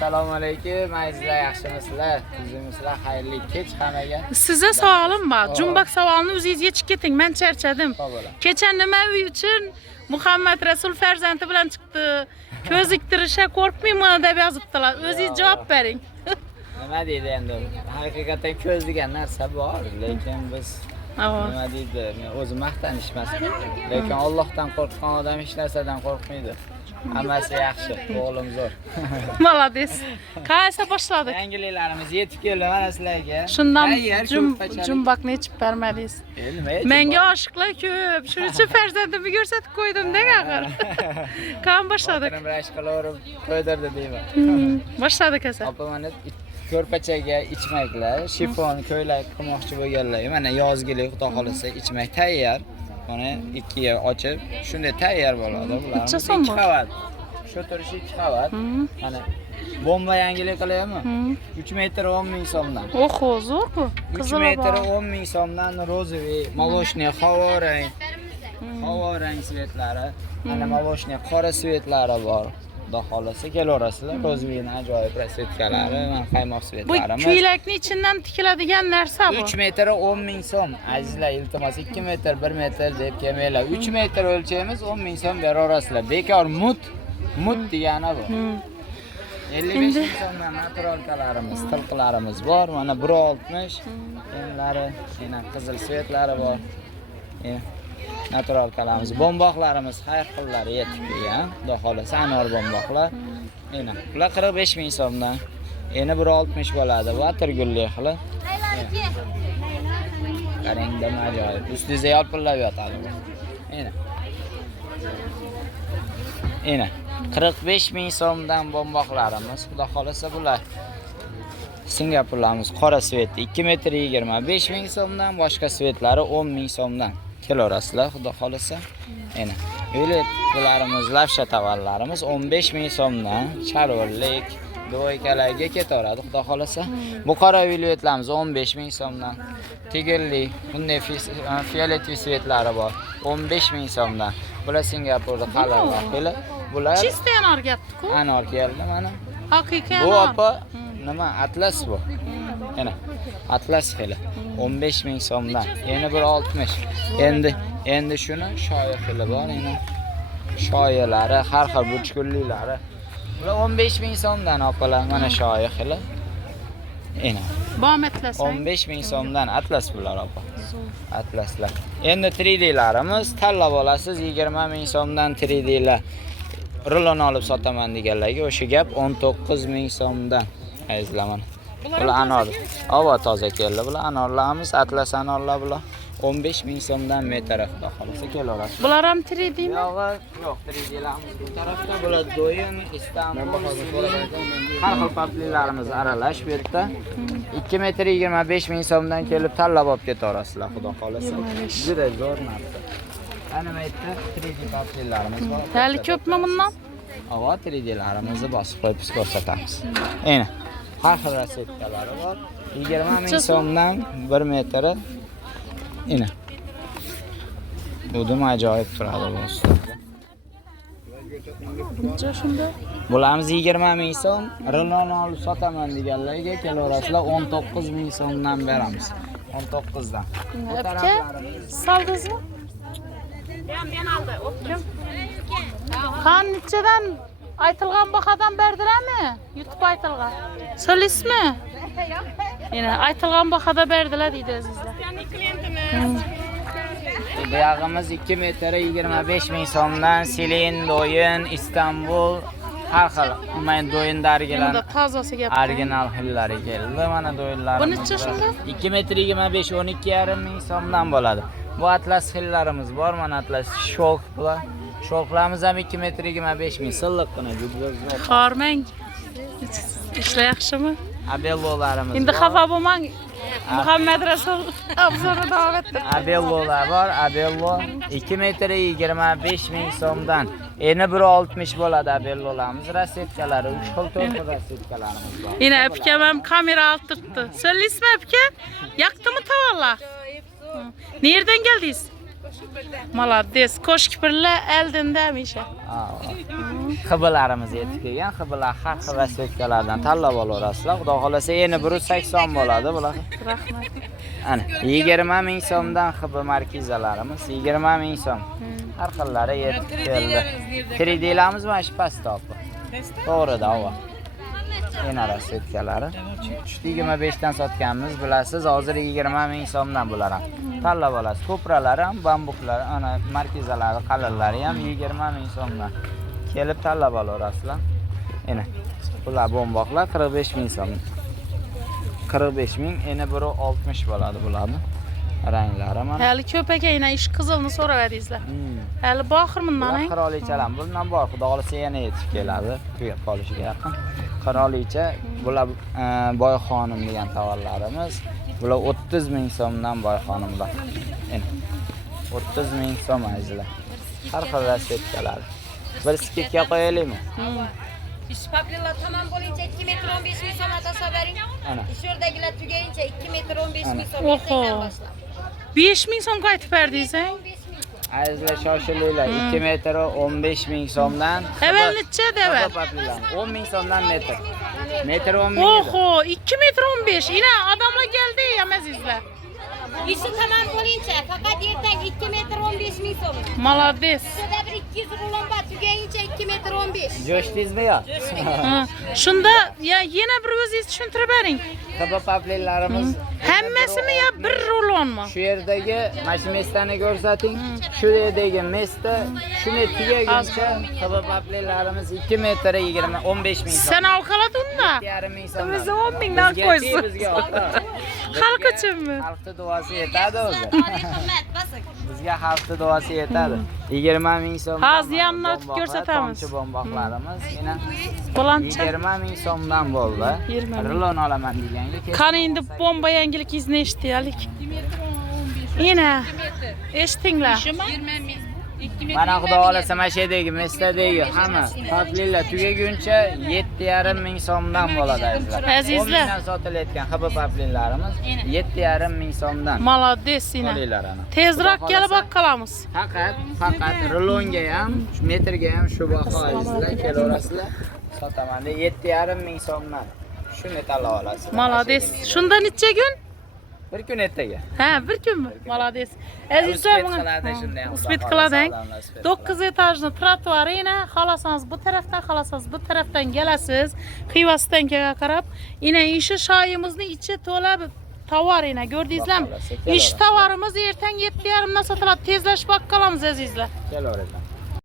Assalomu alaykum, azizlar, yaxshimisizlar? Kuzimizlar, xayrli kech hammaga. Size savolim bor. Jumbak savolini o'zingiz yechib keting. Men charchadim. Kecha nima uchun Muhammad Rasul farzandi bilan chiqdi? Ko'z iktirishga qo'rqmayman deb yozibdilar. O'zingiz javob bering. Nima deydi endi? Haqiqatan ko'z degan narsa bor, lekin biz nima deydi? O'zi maqtanish emas. Lekin Allohdan qo'rqqan odam hech narsadan qo'rqmaydi. Hammasi yaxshi, o'g'lim zo'r. Молодец. Qaysa boshladik? Yangiliklarimiz yetib keldi mana sizlarga. Shundan jumbakni yechib bermadingiz. Menga oshiqlar ko'p. Shuning uchun farzandimni ko'rsatib qo'ydim-da axir. Qan boshladik. Rashk qilaverib qo'ydirdi deyman. Boshladik esa. Opamani ko'rpachaga ichmaklar, shifon ko'ylak qilmoqchi bo'lganlar. Mana yozgilik xudo xolasa ichmak tayyor. Mana ikkiga ochib, shunday tayyor bo'ladi bular. 2 qavat. Shu turishi 2 qavat. Mana bomba yangilik qilyapmi? 3 metr 10 ming so'mdan. Oho, zo'r bu. 3 metr 10 ming so'mdan rozoviy, молочный, havorang svetlari, mana молочный qora svetlari bor. Xudo xolasa kelaverasizlar. Rozoviyning ajoyib rasvetkalari, mana qaymoq svetlarimiz. Bu ko'ylakning ichidan tikiladigan narsa bu. 3 metr 10 ming so'm. Azizlar, iltimos 2 metr 1 metr deb kelmanglar. 3 metr o'lchaymiz, 10 ming so'm beraverasizlar. Bekor mut degani bu. 55 ming so'mdan naturalkalarimiz, tilqlarimiz bor. Mana 1.60 enlari, yana qizil svetlari bor. Naturalkalarimiz, bomboqlarimiz har xillari yetib kelgan. Xudo xolasa anor bomboqlar. Mana ular 45 ming so'mdan. Endi 1.60 bo'ladi. Bu atirgulli xili. Qarangda ajoyib. Ustida yopilib yotadi bu. Mana 45 ming so'mdan bomboqlarimiz. Xudo xolasa bular Singapurlarimiz qora sveti 2 metr 25 ming so'mdan, boshqa svetlari 10 ming so'mdan. Kelaverasizlar, xudo xolasa. Mana yo'llarimiz, lavsha tavallarimiz 15 ming so'mdan, charvorlik, do'ykalarga ketaveradi, xudo xolasa. Bu qora yo'llarimiz 15 ming so'mdan. Tegirli, bunday fioletli svetlari bor, 15 ming so'mdan. Bular Singapurda qalarlar. Bular Chiste anor gapdi-ku. Anor keldi mana. Haqiqiy Bu anor. opa nima? Atlas bu. Mana Atlas xili 15 ming so'mdan. Yana 1.60. Endi shuni shoyi xili bor, yana shoyilari, har xil buchkunlilari. Bular 15 ming so'mdan opalar, mana shoyi xili. Ena. Bom atlasang. 15 ming so'mdan atlas bular opa. Atlaslar. Endi 3D'larimiz tanlab olasiz, 20 ming so'mdan 3D'lar. Rulon olib sotaman deganlarga o'sha gap 19 ming so'mdan. Azizlar. Bular anor. Ava toza keldi. Bular anorlarimiz, atlas anorlar bular. 15 ming so'mdan metr xudo xolasa kelaveradi. Bular ham 3D'mi? Yo'q, 3D'larimiz bu tarafda. Bular do'yin, Istanbul, har xil paplilarimiz aralash bu yerda. 2 metr 25 ming so'mdan kelib tanlab olib ketaverasizlar, xudo xolasa. Juda zo'r narsa. Ana bu yerda 3D paplilarimiz bor. Hali ko'pmi bundan? Ava 3D'larimizni bosib qo'yib ko'rsatamiz. Mana har xil rasvetkalari bor. 20 ming so'mdan 1 metri. Ina. Bu ajoyib turadi bu ustida. Bularimiz 20 ming so'm, rilon olib sotaman deganlarga kelaverasizlar 19 ming so'mdan beramiz. 19 dan. Aka, soldingizmi? Men oldi. Qan nechadan aytilgan bahodan berdilarmi? YouTube aytilgan. So'laysizmi? Yana aytilgan bahoda berdilar deydi azizlar. Bu yog'imiz 2 metr 25 ming so'mdan Selin, do'yin, Istanbul har xil. Men do'yindarigilar. Bunda tozasi gap. Original xillari keldi. Mana do'yinlar. Bu necha shunda? 2 metr 25 12,5 ming so'mdan bo'ladi. Bu atlas xillarimiz bor, mana atlas shok bular. Shoklarimiz ham 2 metr 25 ming silliqqina juda zo'r. Qormang. Ishlar yaxshimi? Abellolarimiz. Endi xafa bo'lmang. Muhammad Rasul obzori davom etdi. Abellolar bor, Abello 2 metr 25 ming so'mdan. Endi 1.60 bo'ladi Abellolarimiz. Rasvetkalari 3 xil 4 xil rasvetkalarimiz bor. Yine öpkem hem kamera alt tuttu. Söyle ismi öpke? Yaktı mı tavalla? Nereden geldiniz? Malades. Ko'shkipirlar oldinda hamisha. Xibilarimiz yetib kelgan. Xibilar har xil rasvetkalardan tanlab olaverasizlar. Xudo xolasa eni 180 bo'ladi bular. Rahmat. Ana 20 ming so'mdan xibi markizalarimiz 20 ming so'm. Har xillari yetib keldi. 3D'larimiz mana shu pastda opa. To'g'rida ava. Ena rasvetkalari. 25 dan sotganmiz, bilasiz, hozir 20 ming so'mdan bular ham. Tanlab olasiz. Ko'pralari ham, bambuklar, ana markizalari, qalinlari ham 20 ming so'mdan. Kelib tanlab olaverasizlar. Ena bular bomboqlar 45 ming so'm. 45 ming, eni biri 60 bo'ladi bularni. Ranglari mana. Hali ko'p ekan, ish qizilni so'raverdingizlar. Hali boxir bundan. Qirolichalar bundan bor, xudo xolasa yana yetib keladi, tugab qolishiga yaqin. Qirolicha bular boy xonim degan tovarlarimiz. Bular 30 ming so'mdan boy xonimlar. Eni 30 ming so'm azizlar. Har xil rasvetkalar. Bir sketga qo'yaylikmi? İş papirlar tamam boyunca 2 metre 15 mil so'm atasa bering. Ana. Şuradagilar tugayınca 2 metre 15 mil so'm Oho. ertadan başlar. 5 ming so'mga aytib berdingiz, ha? 15 mil. Azizlar shoshilinglar. 2 metr 15 ming so'mdan. Evvel necha dever? 10 ming so'mdan metr. Metr 10 ming. Oho, 2 metre 15. Yine adamlar geldi ya azizlar. İşi tamam boyunca fakat erten 2 metre 15 mil so'm. Malades. Şurada bir 200 rulon var tugayınca 2 metre 15. Jo'shdingizmi yo? Ha, shunda ya yana bir o'zingiz tushuntirib bering. Qibi paplinlarimiz Hammasimi yo bir rulonmi? shu yerdagi mana shu mestani ko'rsating. Shu yerdagi mesta shuni tugaguncha qibi paplinlarimiz 2 metr 20 15 ming so'm. Sen avkalat unda. 2,5 ming so'm. Bizni 10 mingdan qo'ysin. Bizga Xalq uchunmi? xalqning duosi yetadi o'zi. Hikmat basın. Bizga xalqning duosi yetadi. 20 ming so'm. Hozir yanına o'tib ko'rsatamiz. Tomchi bomboqlarimiz yana Bo'lancha. 20 ming so'mdan bo'ldi. 20 ming. Rilon olaman deganga. Qani endi bomba yangiligingizni eshitaylik. Yine eshitinglar. Mana xudo xolasa mana shu yerdagi mestadagi hamma paplinlar tugaguncha 7,5 ming so'mdan bo'ladi azizlar. Azizlar. 10 mingdan sotilayotgan xibi paplinlarimiz 7,5 ming so'mdan. Malades yine. Olinglar ana. Tezroq kelib qolamiz. Faqat rilonga ham, metrga ham shu baho azizlar, kelaverasizlar. Sotaman deb 7,5 ming so'mdan. Shuni tanlab olasiz. Malades. Shunda necha kun? Bir kun ertaga. Ha, bir kunmi? Malades. Azizlar, uspet qiladi. 9 etajli trotuar yana xolasangiz bu tarafdan, xolasangiz bu tarafdan kelasiz. Xivasidan qarab, ina ishi shoyimizni ichi to'la tovar ina, ko'rdingizlarmi? Ish tovarimiz ertang 7:30 dan sotiladi. Tezlashib qolamiz azizlar. Kelaveradi.